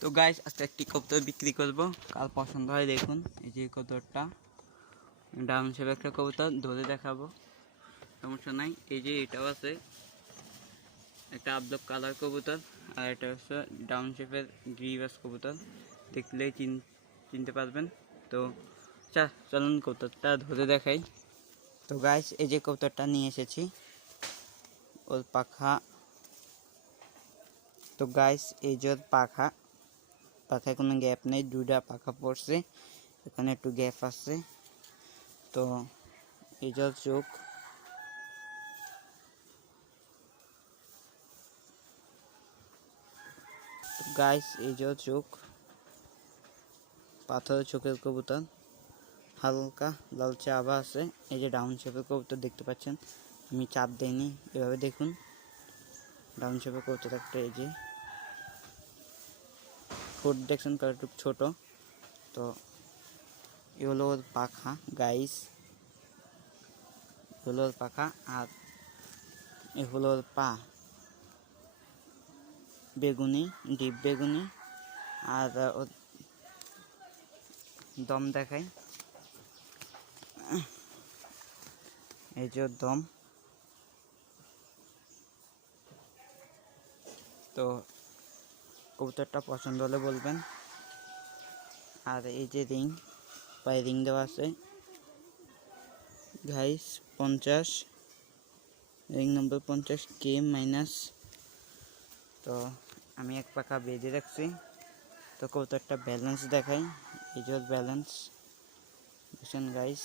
তো গাইস আজকে একটি কবুতর বিক্রি করব, কাল পছন্দ হয় দেখুন। এই যে কবুতরটা ডাউন শেপ একটা কবুতর, ধরে দেখাবো, সমস্যা নাই। এই যে এটাও আছে, একটা আবলক কালার কবুতর, আর এটা হচ্ছে ডাউন শেপের গ্রিবাস কবুতর, দেখলেই চিনতে পারবেন। তো চলুন কবুতরটা ধরে দেখাই। তো গাইস এই যে কবুতরটা নিয়ে এসেছি, ওর পাখা। তো গাইস এই যে পাখায় কোনো গ্যাপ নেই, দুইটা পাখা পড়ছে, এখানে একটু গ্যাপ আছে। তো এই যে চোখ, গাইস এই যে চোখ, পাথরের চোখের কবুতর, হালকা লালচে আভা আছে। এই যে ডাউন শেপের কবুতর দেখতে পাচ্ছেন, আমি চাপ দেইনি, এভাবে দেখুন ডাউন শেপের কবুতর একটা। এই যে ঠোঁট দেখছেন একটু ছোট। তো এ হলো ওর পাখা গাইস, হলো ওর পাখা, আর এ হলো ওর পা, বেগুনি, ডিপ বেগুনি। আর ওর দম দেখাই, এই যে ওর দম। তো কবুতরটা পছন্দ হলে বলবেন। আর এই যে রিং, পায়ে রিং দেওয়া আছে গাইস, 50, রিং নম্বর 50 K-। তো আমি এক পাখা বেঁধে রাখছি। তো কবুতরটা ব্যালেন্স দেখাই, এই যে ব্যালেন্স বুঝছেন গাইস।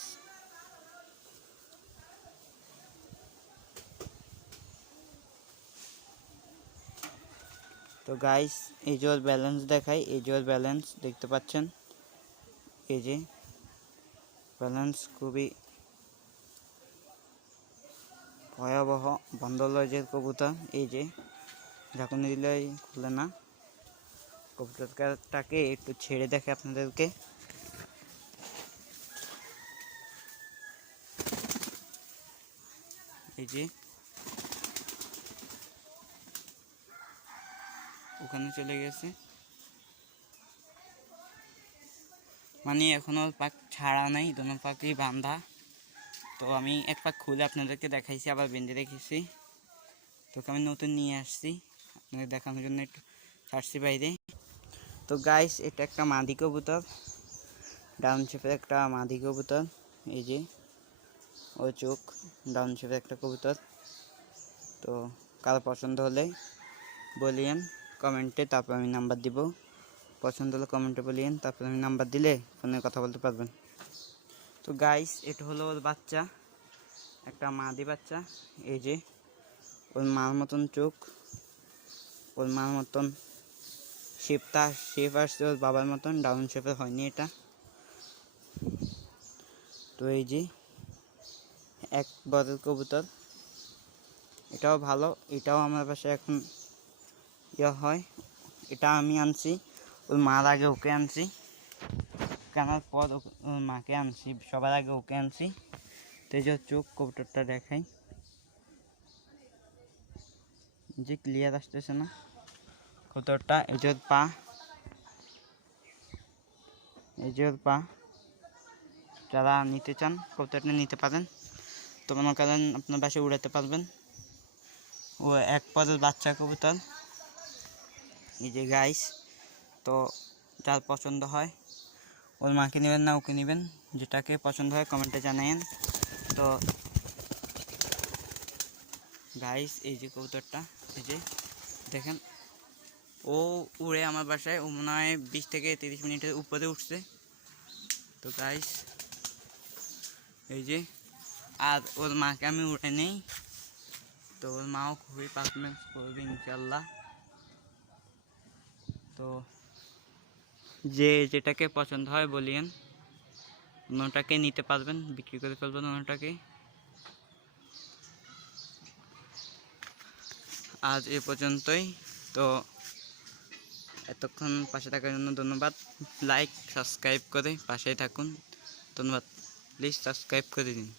তো গাইস এই যে ব্যালেন্স দেখাই, এই যে ব্যালেন্স দেখতে পাচ্ছেন, এই যে ব্যালেন্স খুবই ভয়াবহ বন্ধ লজের কবুতর। এই যে ঝাঁকুনি দিলে খুলে না। কবুতরটাকে একটু ছেড়ে দেখে আপনাদেরকে, এই যে ওখানে চলে গেছে, মানে এখনো পাক ছাড়া নাই, দোনো পাখি বাঁধা। তো আমি এক পাক খুলে আপনাদেরকে দেখাইছি, আবার বেঁধে রেখেছি। তোকে আমি নতুন নিয়ে আসছি আপনাদের দেখানোর জন্য, একটু ছাড়ছি বাইরে। তো গাইস এটা একটা মাদি কবুতর, ডাউন শেপের একটা মাদি কবুতর। এই যে ও চোখ, ডাউন শেপের একটা কবুতর। তো কারো পছন্দ হলে বলিয়েন কমেন্টে, তারপর আমি নাম্বার দিব। পছন্দ হলে কমেন্টে বলিয়েন, তারপর আমি নাম্বার দিলে ফোনে কথা বলতে পারবেন। তো গাইস এটা হলো ওর বাচ্চা, একটা মাদি বাচ্চা। এই যে ওর মার মতন চোখ, ওর মার মতন শেপ আসছে ওর বাবার মতন, ডাউন শেপের হয়নি এটা। তো এই যে এক বরের কবুতর, এটাও ভালো, এটাও আমার পাশে এখন হয়। এটা আমি আনছি, ওর মার আগে ওকে আনছি, কেনার পর ওর মাকে আনছি, সবার আগে ওকে আনছি। তো এই যে চোখ, কবুতরটা দেখাই, যে ক্লিয়ার আসতেছে না কবুতরটা। এই যে পা, এই যে পা। যারা নিতে চান কবুতরটা নিতে পারেন। তো মনে করেন আপনার বাসায় উড়াতে পারবেন। ও এক পদের বাচ্চা কবুতর। এই যে গাইস, তো যার পছন্দ হয় ওর মাকে নেবেন না ওকে নেবেন, যেটাকে পছন্দ হয় কমেন্টে জানায়েন। তো গাইস এই যে কবুতরটা, এই যে দেখেন, ও উড়ে আমার বাসায়, ও মনে হয় 20 থেকে 30 মিনিটের উপরে উঠছে। তো গাইস এই যে, আর ওর মাকে আমি উড়ে নেই, তো ওর মাও খুবই পারফরমেন্স করবে ইনশাল্লাহ। তো যে যেটাকে পছন্দ হয় বলিয়েন, অন্যটাকে নিতে পারবেন, বিক্রি করে ফেলবেন অন্যটাকে। আজ এ পর্যন্তই। তো এতক্ষণ পাশে থাকার জন্য ধন্যবাদ। লাইক সাবস্ক্রাইব করে পাশেই থাকুন, ধন্যবাদ। প্লিজ সাবস্ক্রাইব করে দিন।